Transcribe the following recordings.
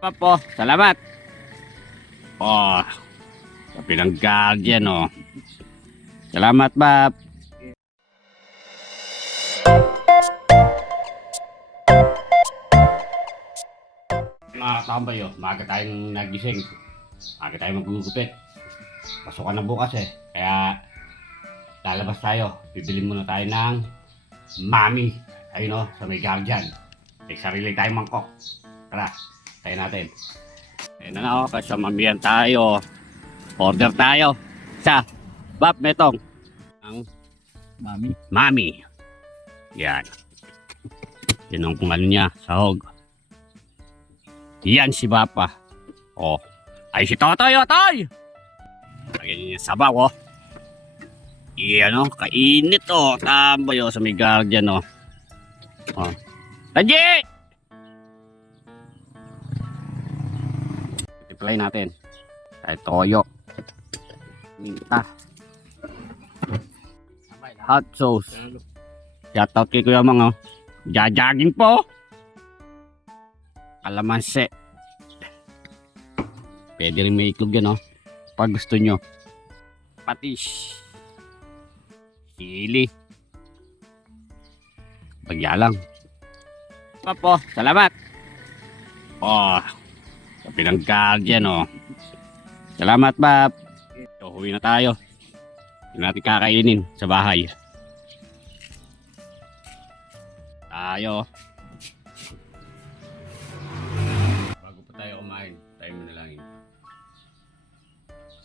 Po, salamat. Oh, sa pinang-guardian, oh. Salamat, Bab. Mga katambay, oh. Maaga tayong nagising. Maaga tayong magugupit. Pasukan na bukas, eh. Kaya, lalabas tayo. Bibili muna tayo ng mami. Ayun, oh, sa may guardian. May sarili tayong mangkok. Tara, tayo natin. Ayun na, oh. Kasi mamihan tayo. Order tayo. Sa Bab, metong. Ang mami. Yan. Yan ang kung ano niya, sahog. Yan si Papa. Oh. Ay si Totoy, oh, Toy! Lagyan niya sabaw, oh. Yan, oh. Kainit, oh. Tambay, oh, sa may guardian, oh. Oh. Tanji! I-play natin. Ay, toyo. Minta. Hot sauce. Shoutout kay Kuya Mang, oh. Jajaging po. Kalamansi. Pwede rin may iklog yan, oh. Pag gusto nyo. Patis. Sili. Bagya lang. Po, salamat. Oh, sa pinang-guardian, oh. Salamat, Bab. So, huwi na tayo. Hindi natin kakainin sa bahay. Tayo. Bago pa tayo kumain, tayo manalangin.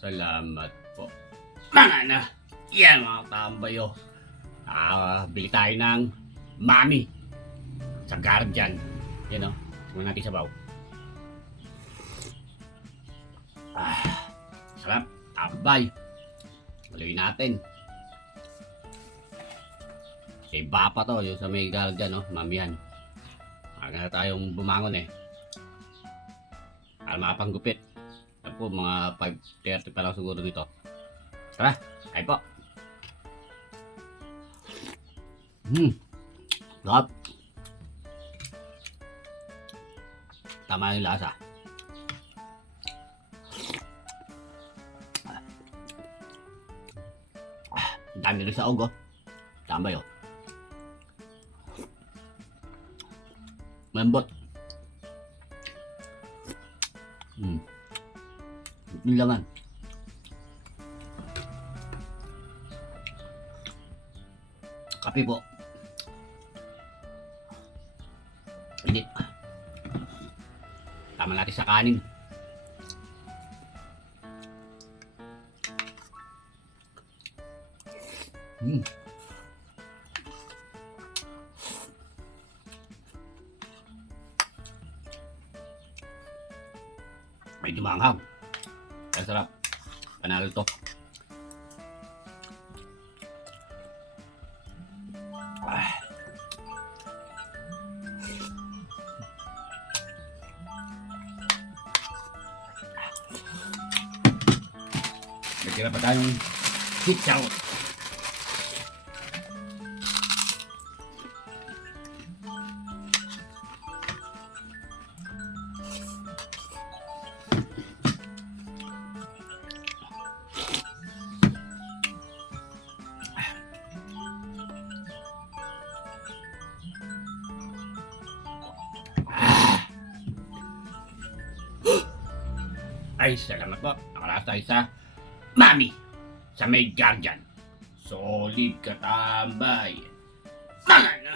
Salamat po. Mga na, yan mga tambayo. Bili tayo ng mami sa guardian. Yan, o. Suman natin sabaw. Sarap. Abay. Maluin natin. Sa iba pa to, yung sa may guardian, no? Mamihan. Aga na tayong bumangon, eh. Para makapanggupit. Yan po, mga 5:30 pa lang siguro dito. Tara, kain po. Sarap. Tama yung lasa. Dami rin sa ugo. Tambay, oh. Malambot. Yung laman. Kape po. Init. Tama natin sa kanin. Medyo maanghang. Kaya sarap. Panalo to. Nagkira pa tayong sitsaw. Ay, salamat po. Nakaraas tayo sa mami sa may guardian. Solid katambay. Mga na.